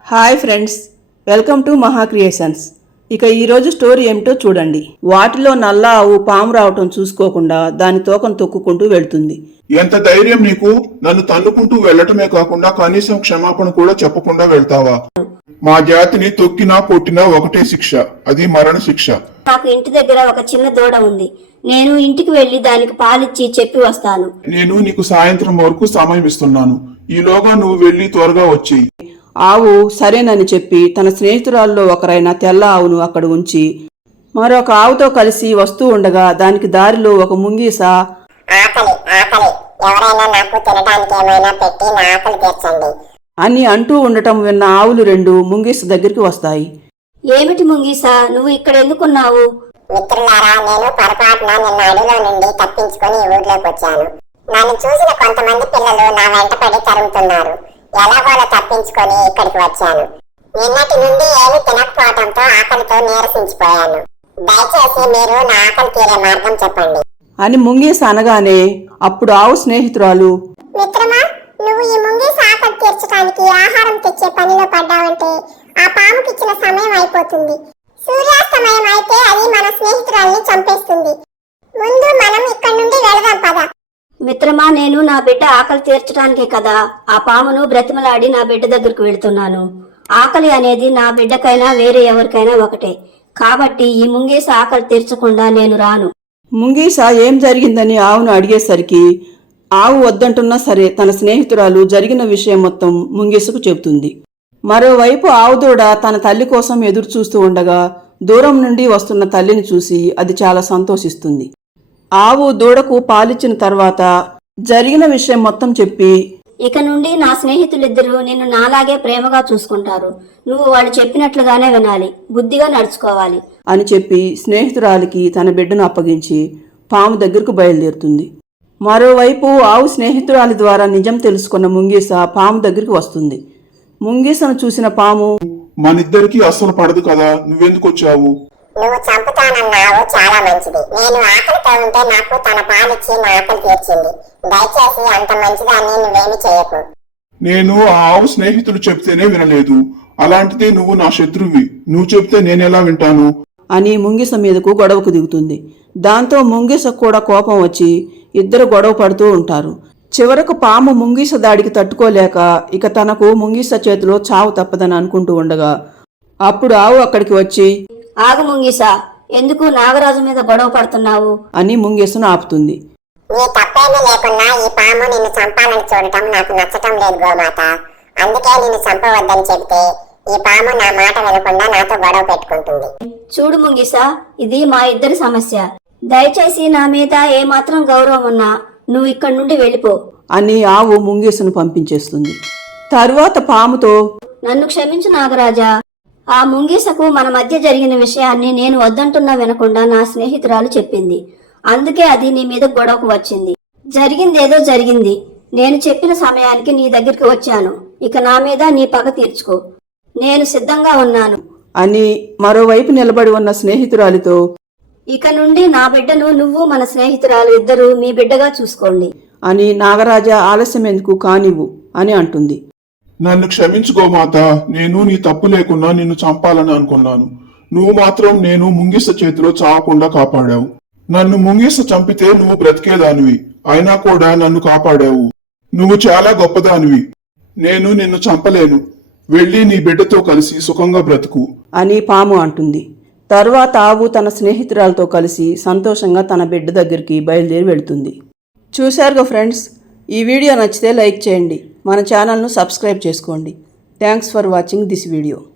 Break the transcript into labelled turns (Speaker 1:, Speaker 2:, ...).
Speaker 1: Hi friends, welcome to Maha Creations. ఇక ఈరోజు story ఏమిటో చూడండి. వాటిలో నల్ల ఆవు పాము రావటం చూసుకోకుండా దాని తోకను తొక్కుకుంటూ వెళ్తుంది.
Speaker 2: ఎంత ధైర్యం నీకు? నన్ను తన్నుకుంటూ వెళ్లటమే కాకుండా కనీసం క్షమాపణ కూడా చెప్పకుండా వెళ్తావా? మా జాతిని తొక్కినా కొట్టినా ఒకటే శిక్ష, అది మరణ శిక్ష.
Speaker 3: నాకు ఇంటి దగ్గర ఒక చిన్న దూడ ఉంది. నేను ఇంటికి వెళ్లి దానికి పాలిచ్చి చెప్పి వస్తాను.
Speaker 2: నేను నీకు సాయంత్రం వరకు సమయం ఇస్తున్నాను. ఈలోగా నువ్వు వెళ్లి త్వరగా వచ్చేయి.
Speaker 1: ఆవు సరేనని చెప్పి తన స్నేహితురాల్లో ఒకరైన తెల్ల ఆవును అక్కడ ఉంచి మరొక ఆవుతో కలిసి వస్తూ ఉండగా దానికి దారిలో ఒక ముంగీస అని అంటూ ఉండటం విన్న ఆవులు రెండు ముంగీస దగ్గరికి వస్తాయి.
Speaker 3: ఏమిటి ముంగీసా, నువ్వు ఇక్కడ ఎందుకున్నావు?
Speaker 4: మిత్రులారా, నేను పొరపాటున నిన్న అడవిలో నుండి తప్పించుకొని ఊర్లోకి వచ్చాను. నన్ను చూసిన కొంతమంది పిల్లలు నా వెంటపడి తరుముతున్నారు. ఎలాగోలా తప్పించుకొని ఇక్కడికి వచ్చాను. నిన్నటి నుండి ఏమీ తినకపోవడంతో ఆకలితో నీరసించిపోయాను. దయచేసి మీరు నా ఆకలి తీరే మార్గం చెప్పండి
Speaker 1: అని ముంగీస అనగానే అప్పుడు ఆవు స్నేహితురాలు,
Speaker 4: మిత్రమా, నువ్వు ఈ ముంగీస ఆకలి తీర్చడానికి ఆహారం తెచ్చే పనిలో పడ్డావంటే ఆ పాముకిచ్చిన సమయం అయిపోతుంది. సూర్యాస్తమయం అయితే అది మన స్నేహితురాల్ని చంపేస్తుంది. ముందు మనం ఇక్కడి నుండి వెళదాం పద.
Speaker 3: మిత్రమా, నేను నా బిడ్డ ఆకలి తీర్చడానికే కదా ఆ పామును బ్రతిమలాడి నా బిడ్డ దగ్గరకు వెళ్తున్నాను. ఆకలి అనేది నా బిడ్డకైనా వేరే ఎవరికైనా ఒకటే. కాబట్టి ఈ ముంగీస ఆకలి తీర్చకుండా నేను రాను.
Speaker 1: ముంగీస ఏం జరిగిందని ఆవును అడిగేసరికి ఆవు వద్దంటున్నా సరే తన స్నేహితురాలు జరిగిన విషయం మొత్తం ముంగీసకు చెబుతుంది. మరోవైపు ఆవుదూడ తన తల్లి కోసం ఎదురు చూస్తూ ఉండగా దూరం నుండి వస్తున్న తల్లిని చూసి అది చాలా సంతోషిస్తుంది. ఆవు దూడకు పాలిచ్చిన తర్వాత జరిగిన విషయం మొత్తం చెప్పి,
Speaker 3: ఇక నుండి నా స్నేహితులిద్దరూ నిన్ను నాలాగే ప్రేమగా చూసుకుంటారు. నువ్వు వాళ్ళు చెప్పినట్లుగానే వినాలి, బుద్ధిగా నడుచుకోవాలి
Speaker 1: అని చెప్పి స్నేహితురాలికి తన బిడ్డను అప్పగించి పాము దగ్గరకు బయలుదేరుతుంది. మరోవైపు ఆవు స్నేహితురాలి ద్వారా నిజం తెలుసుకున్న ముంగీస పాము దగ్గరికి వస్తుంది. ముంగీసను చూసిన పాము,
Speaker 2: మనిద్దరికి అస్సలు పడదు కదా, నువ్వెందుకు వచ్చావు?
Speaker 4: నువ్వు చంపుతానన్నావు, చాలా మంచిది. నేను ఆకలితో ఉంటే నాకు తన పాలిచ్చి నా ఆకలి తీర్చింది. దయచేసి అంత మంచిదాన్ని నువ్వేమి చేయకు.
Speaker 2: నేను ఆ ఆవు స్నేహితుడు చెప్తేనే వినలేదు, అలాంటిది నువ్వు నా శత్రువి. నువ్వు చెప్తే నేనెలా వింటాను
Speaker 1: అని ముంగిస మీదకు గొడవకు దిగుతుంది. దాంతో ముంగిస కూడా కోపం వచ్చి ఇద్దరు గొడవ పడుతూ ఉంటారు. చివరకు పాము ముంగిస దాడికి తట్టుకోలేక ఇక తనకు ముంగిస చేతిలో చావు తప్పదని అనుకుంటూ ఉండగా అప్పుడు ఆవు అక్కడికి వచ్చి,
Speaker 3: ఆగు ముంగీసా, ఎందుకు నాగరాజు మీద గొడవ పడుతున్నావు
Speaker 1: అని ముంగిసను ఆపుతుంది.
Speaker 4: నీ తప్పేమీ లేకున్నా ఈ పాము నిన్ను చంపాలని చూడటం నాకు నచ్చటం లేదు గోమాత. అందుకే నిన్ను చంపవద్దని చెబితే ఈ పాము నా మాట వినకుండా నాతో గొడవ పెట్టుకుంటుంది.
Speaker 3: చూడు ముంగీసా, ఇది మా ఇద్దరి సమస్య. దయచేసి నా మీద ఏమాత్రం గౌరవం ఉన్నా నువ్వు ఇక్కడి నుండి వెళ్ళిపో
Speaker 1: అని ఆవు ముంగీసను పంపించేస్తుంది. తరువాత పాముతో,
Speaker 3: నన్ను క్షమించు నాగరాజా, ఆ ముంగీసకు మన మధ్య జరిగిన విషయాన్ని నేను వద్దంటున్నా వినకుండా నా స్నేహితురాలు చెప్పింది. అందుకే అది నీ మీద గొడవకు వచ్చింది. జరిగిందేదో జరిగింది. నేను చెప్పిన సమయానికి నీ దగ్గరికి వచ్చాను. ఇక నా మీద నీ పగ తీర్చుకో. నేను సిద్ధంగా ఉన్నాను
Speaker 1: అని మరోవైపు నిలబడి ఉన్న స్నేహితురాలితో,
Speaker 3: ఇక నుండి నా బిడ్డను నువ్వు మన స్నేహితురాలు ఇద్దరు మీ బిడ్డగా చూసుకోండి
Speaker 1: అని నాగరాజా ఆలస్యం ఎందుకు కానివ్వు అని అంటుంది.
Speaker 2: నన్ను క్షమించు గోమాత, నేను నీ తప్పు లేకున్నా నిన్ను చంపాలని అనుకున్నాను. నువ్వు మాత్రం నేను ముంగిస చేతిలో చావకుండా కాపాడావు. నన్ను ముంగిస చంపితే నువ్వు బ్రతికేదానివి, అయినా కూడా నన్ను కాపాడావు. నువ్వు చాలా గొప్పదానివి. నేను నిన్ను చంపలేను. వెళ్ళి నీ బిడ్డతో కలిసి సుఖంగా బ్రతుకు
Speaker 1: అని పాము అంటుంది. తర్వాత ఆవు తన స్నేహితురాలతో కలిసి సంతోషంగా తన బిడ్డ దగ్గరికి బయలుదేరి వెళ్తుంది. చూశారుగా ఫ్రెండ్స్, ఈ వీడియో నచ్చితే లైక్ చేయండి, మన ఛానల్ను సబ్స్క్రైబ్ చేసుకోండి. Thanks for watching this video.